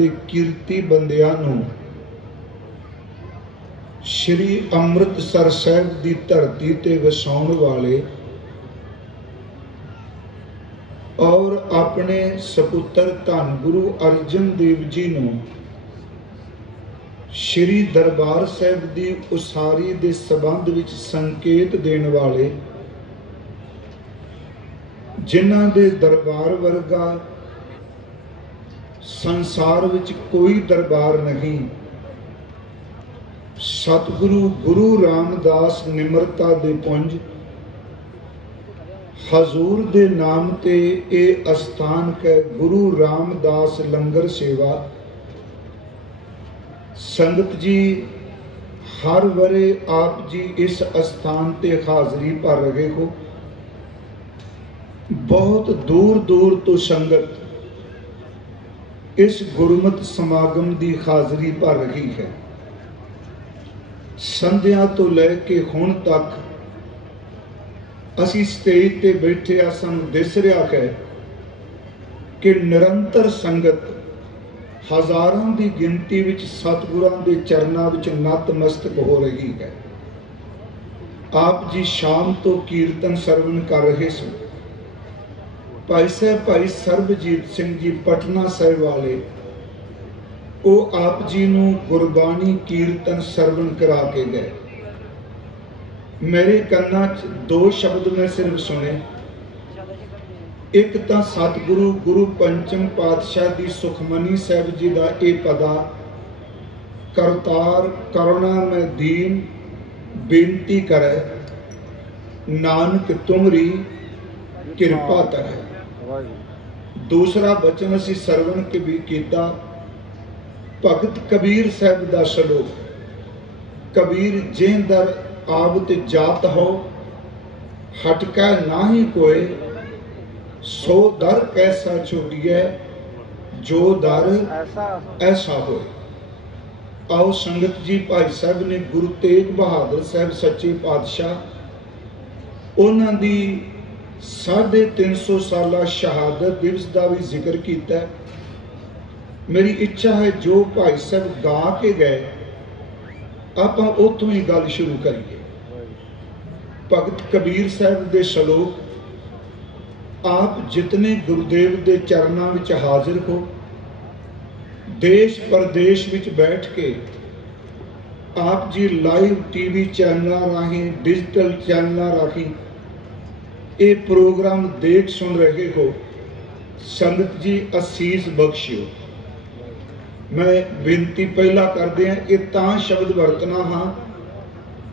ਦੇ ਕੀਰਤੀ ਬੰਦਿਆਂ ਨੂੰ ਸ਼੍ਰੀ ਅੰਮ੍ਰਿਤਸਰ ਸਾਹਿਬ ਦੀ ਧਰਤੀ ਤੇ ਵਸਾਉਣ ਵਾਲੇ ਔਰ ਆਪਣੇ ਸਪੁੱਤਰ ਧੰਨ ਗੁਰੂ ਅਰਜਨ ਦੇਵ ਜੀ ਨੂੰ ਸ਼੍ਰੀ ਦਰਬਾਰ ਸਾਹਿਬ ਦੀ ਉਸਾਰੀ ਦੇ ਸਬੰਧ ਵਿੱਚ ਸੰਕੇਤ ਦੇਣ ਵਾਲੇ ਜਿਨ੍ਹਾਂ ਦੇ ਦਰਬਾਰ ਵਰਗਾ ਸੰਸਾਰ ਵਿੱਚ ਕੋਈ ਦਰਬਾਰ ਨਹੀਂ। ਸਤਿਗੁਰੂ ਗੁਰੂ ਰਾਮਦਾਸ ਨਿਮਰਤਾ ਦੇ ਪੁੰਜ, ਹਜ਼ੂਰ ਦੇ ਨਾਮ ਤੇ ਇਹ ਅਸਥਾਨ ਕੈ ਗੁਰੂ ਰਾਮਦਾਸ ਲੰਗਰ ਸੇਵਾ। ਸੰਗਤ ਜੀ, ਹਰ ਵਰੇ ਆਪ ਜੀ ਇਸ ਅਸਥਾਨ ਤੇ ਹਾਜ਼ਰੀ ਭਰ ਰਹੇ ਹੋ। ਬਹੁਤ ਦੂਰ ਦੂਰ ਤੋਂ ਸੰਗਤ ਇਸ ਗੁਰਮਤ ਸਮਾਗਮ ਦੀ ਹਾਜ਼ਰੀ ਭਰ ਰਹੀ ਹੈ। ਸੰਧਿਆ ਤੋਂ ਲੈ ਕੇ ਹੁਣ ਤੱਕ ਅਸੀਂ ਸਟੇਜ ਤੇ ਬੈਠੇ ਆ ਸਾਨੂੰ ਦਿਸ ਰਿਹਾ ਹੈ ਕਿ ਨਿਰੰਤਰ ਸੰਗਤ ਹਜ਼ਾਰਾਂ ਦੀ ਗਿਣਤੀ ਵਿੱਚ ਸਤਿਗੁਰਾਂ ਦੇ ਚਰਨਾਂ ਵਿੱਚ ਨਤਮਸਤਕ ਹੋ ਰਹੀ ਹੈ। ਆਪ ਜੀ ਸ਼ਾਮ ਤੋਂ ਕੀਰਤਨ ਸਰਵਨ ਕਰ ਰਹੇ ਸਨ। ਭਾਈ ਸਾਹਿਬ, ਭਾਈ ਸਰਬਜੀਤ ਸਿੰਘ ਜੀ, ਪਟਨਾ ਸਾਹਿਬ ਵਾਲੇ, ਉਹ ਆਪ ਜੀ ਨੂੰ ਗੁਰਬਾਣੀ ਕੀਰਤਨ ਸਰਵਣ ਕਰਾ ਕੇ ਗਏ। ਮੇਰੇ ਕੰਨਾਂ 'ਚ ਦੋ ਸ਼ਬਦ ਮੈਂ ਸਿਰਫ ਸੁਣੇ। ਇੱਕ ਤਾਂ ਸਤਿਗੁਰੂ ਗੁਰੂ ਪੰਚਮ ਪਾਤਸ਼ਾਹ ਦੀ ਸੁਖਮਨੀ ਸਾਹਿਬ ਜੀ ਦਾ ਇਹ ਪਦਾ, ਕਰਤਾਰ ਕਰੁਣਾ ਮੈਂ ਦੀਨ, ਬੇਨਤੀ ਕਰੈ, ਨਾਨਕ ਤੁਮਰੀ ਕਿਰਪਾ ਕਰੈ ਦੂਸਰਾ ਬਚਨ ਅਸੀਂ ਸਰਵਣ ਕੇ ਕੀਤਾ। ਭਗਤ ਕਬੀਰ ਸਾਹਿਬ ਦਾ ਸ਼ਲੋਕ, ਕਬੀਰ ਜਿੰਦਰ ਆਬਤ ਜਾਤ ਹੋ ਹਟਕਾ ਨਾਹੀ ਕੋਏ, ਸੋ ਦਰ ਕੈਸਾ ਛੋੜੀਐ, ਜੋ ਦਰ ਐਸਾ ਐਸਾ ਹੋਏ। ਆਓ ਸੰਗਤ ਜੀ, ਭਾਈ ਸਾਹਿਬ ਨੇ ਗੁਰੂ ਤੇਗ ਬਹਾਦਰ ਸਾਹਿਬ ਸੱਚੇ ਪਾਤਸ਼ਾਹ, ਉਹਨਾਂ ਦੀ 350 ਸਾਲਾ ਸ਼ਹਾਦਤ ਦਿਵਸ ਦਾ ਵੀ ਜ਼ਿਕਰ ਕੀਤਾ ਮੇਰੀ ਇੱਛਾ ਹੈ ਜੋ ਭਾਈ ਸਾਹਿਬ ਗਾ ਕੇ ਗਏ, ਆਪਾਂ ਉੱਥੋਂ ਹੀ ਗੱਲ ਸ਼ੁਰੂ ਕਰੀਏ। ਭਗਤ ਕਬੀਰ ਸਾਹਿਬ ਦੇ ਸ਼ਲੋਕ, ਆਪ ਜਿਤਨੇ ਗੁਰਦੇਵ ਦੇ ਚਰਨਾਂ ਵਿੱਚ ਹਾਜ਼ਰ ਹੋ ਦੇਸ਼ ਪਰਦੇਸ਼ ਵਿੱਚ ਬੈਠ ਕੇ ਆਪ ਜੀ ਲਾਈਵ ਟੀਵੀ ਚੈਨਲਾਂ ਰਾਹੀਂ ਡਿਜੀਟਲ ਚੈਨਲਾਂ ਰਾਹੀਂ ਇਹ ਪ੍ਰੋਗਰਾਮ ਦੇਖ ਸੁਣ ਰਹੇ ਹੋ। ਸੰਗਤ ਜੀ, ਅਸੀਸ ਬਖਸ਼ਿਓ। ਮੈਂ ਬੇਨਤੀ ਪਹਿਲਾਂ ਕਰਦੇ ਹਾਂ, ਇਹ ਤਾਂ ਸ਼ਬਦ ਵਰਤਣਾ ਹਾਂ